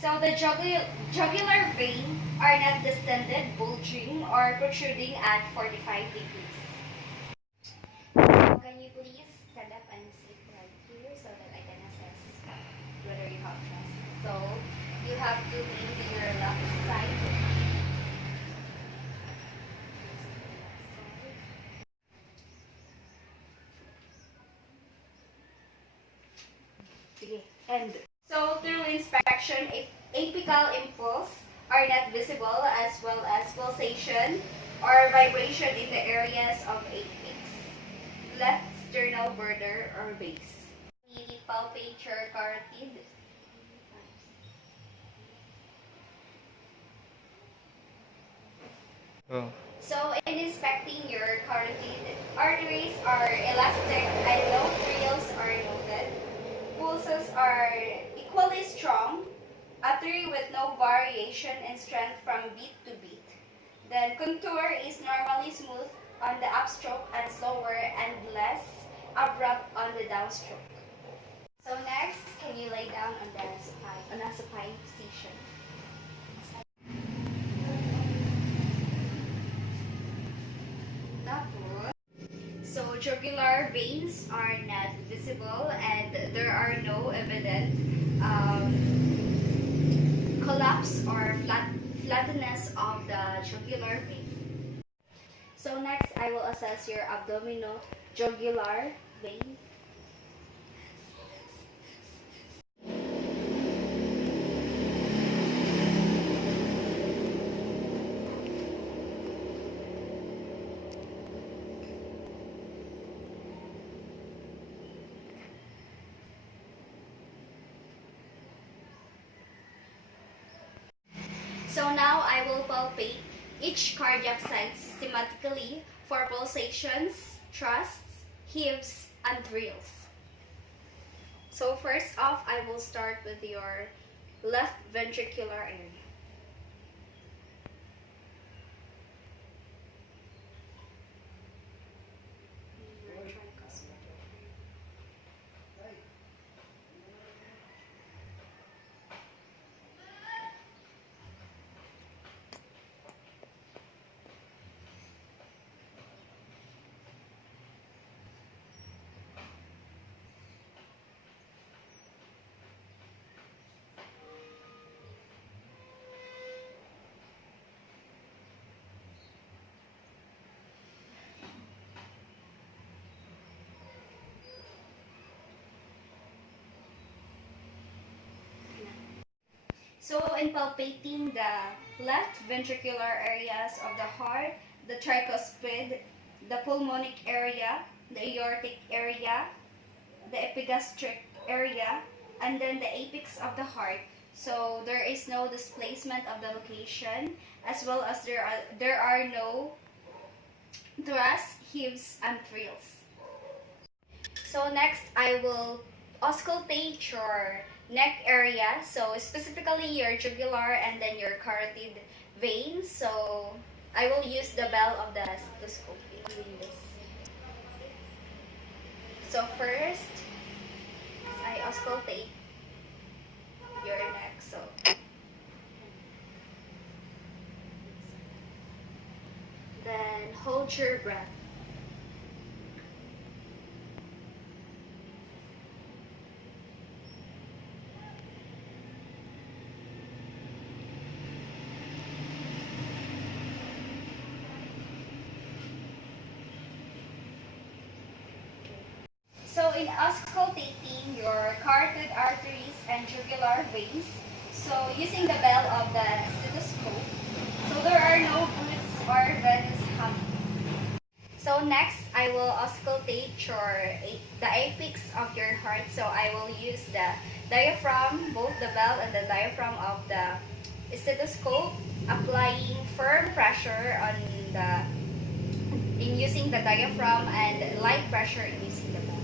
So the jugular vein are not distended, bulging, or protruding at 45 degrees. So can you please stand up and sit right here so that I can assess whether you have trust. So you have to lean to your left side. Sige. And so through inspection, apical impulse are not visible as well as pulsation or vibration in the areas of apex, left sternal border or base. We palpate your carotid. Oh. So in inspecting your carotid, arteries are elastic and no thrills are noted. Pulses are equally strong, artery with no variation in strength from beat to beat. Then contour is normally smooth on the upstroke and slower and less abrupt on the downstroke. So next, can you lay down on a supine position? Tapos, so jugular veins are not visible and there are no evident collapse or flatness of the jugular vein. So next, I will assess your abdominal jugular vein. So now I will palpate each cardiac site systematically for pulsations, thrusts, heaves, and thrills. So first off, I will start with your left ventricular area. So in palpating the left ventricular areas of the heart, the tricuspid, the pulmonic area, the aortic area, the epigastric area, and then the apex of the heart. So there is no displacement of the location, as well as there are no thrusts, heaves, and thrills. So next, I will auscultate your neck area, so specifically your jugular and then your carotid vein. So I will use the bell of the stethoscope in doing this. So first, I auscultate your neck. So then hold your breath. So in auscultating your carotid arteries and jugular veins, so using the bell of the stethoscope, so there are no roots or venous happening. So next, I will auscultate the apex of your heart. So I will use the diaphragm, both the bell and the diaphragm of the stethoscope, applying firm pressure in using the diaphragm and light pressure in using the bell.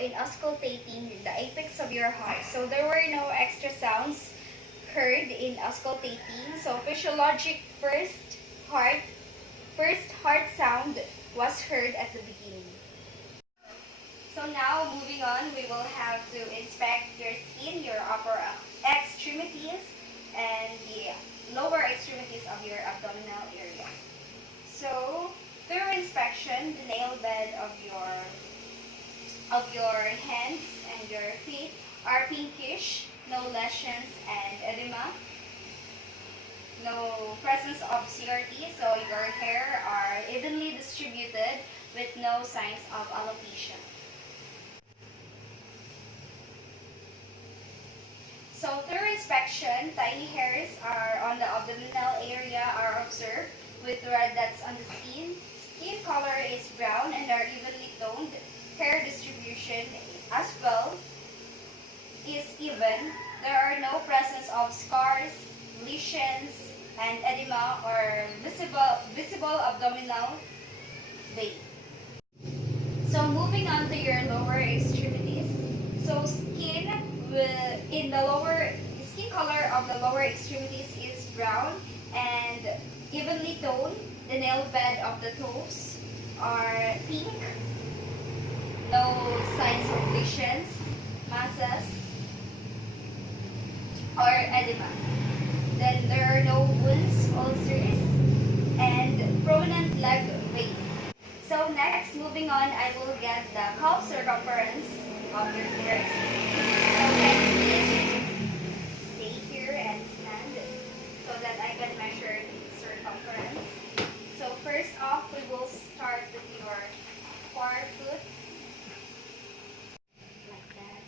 in auscultating the apex of your heart. So there were no extra sounds heard in auscultating. So physiologic first heart sound was heard at the beginning. So now moving on, we will have to inspect your skin, your upper extremities, and the lower extremities of your abdominal area. So thorough inspection, the nail bed of your hands and your feet are pinkish, no lesions and edema, no presence of CRT, so your hair are evenly distributed with no signs of alopecia. So through inspection, tiny hairs are on the abdominal area are observed with red dots on the skin. Skin color is brown and are evenly toned. Hair distribution as well is even. There are no presence of scars, lesions, and edema or visible abdominal vein. So moving on to your lower extremities. So skin color of the lower extremities is brown and evenly toned. The nail bed of the toes are pink. No signs of lesions, masses, or edema. Then there are no wounds, ulcers, and prominent leg vein. So next, moving on, I will get the calf circumference of your legs. So can you please stay here and stand so that I can measure the circumference. So first off, we will start with your forefoot. Like that.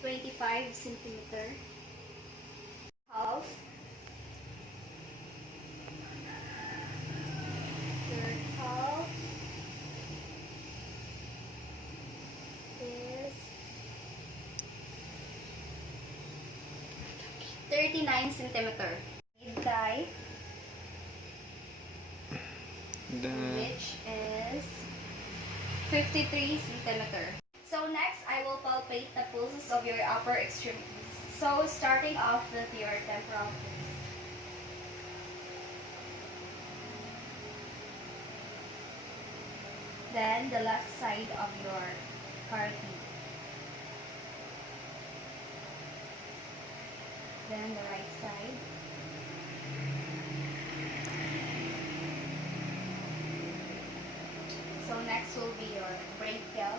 25 centimeter. Half. Your half is 39 centimeter. Mid thigh, which is 53 centimeter. So next, I will palpate the pulses of your upper extremities. So starting off with your temporal pulse. Then the left side of your carotid. Then the right side. So next will be your brachial.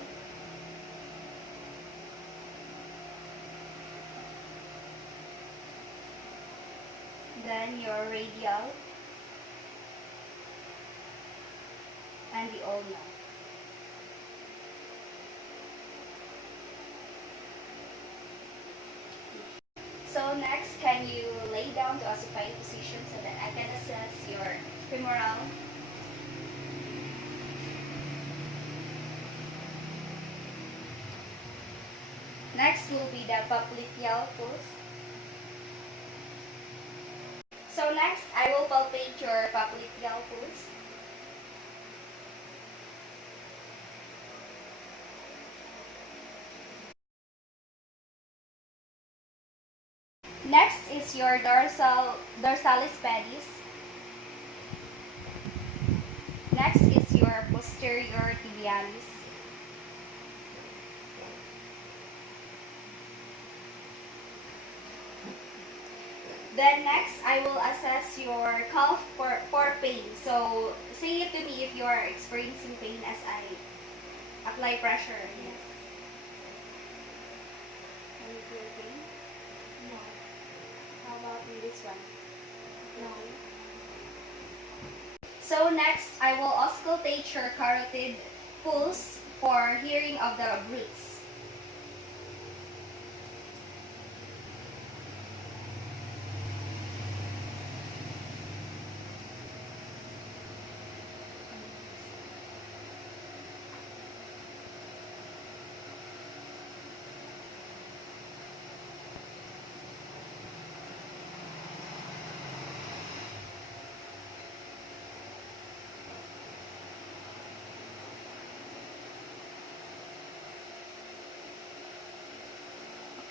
Then your radial and the ulna. So next, can you lay down to a supine position so that I can assess your femoral? Next will be the popliteal pulse. So next, I will palpate your popliteal pulse. Next is your dorsalis pedis. Next is your posterior tibialis. Then next, I will assess your calf for pain. So say it to me if you are experiencing pain as I apply pressure. Yes. Can you feel pain? No. How about in this one? No. So next, I will auscultate your carotid pulse for hearing of the breaths.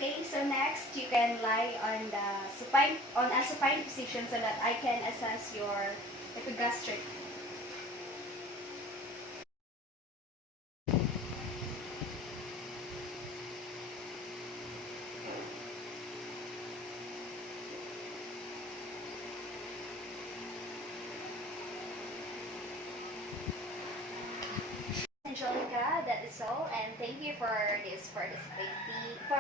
Okay, so next you can lie on the a supine position so that I can assess your epigastric. Angelica, that is all, and thank you for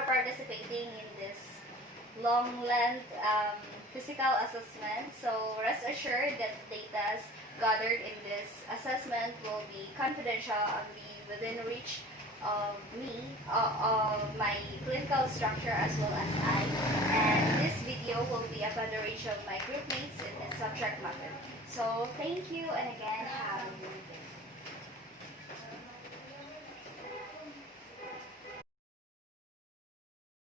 participating in this long length physical assessment. So rest assured that the data gathered in this assessment will be confidential and be within reach of me, of my clinical structure as well as I. And this video will be upon the reach of my group mates in this subject matter. So thank you, and again, have a good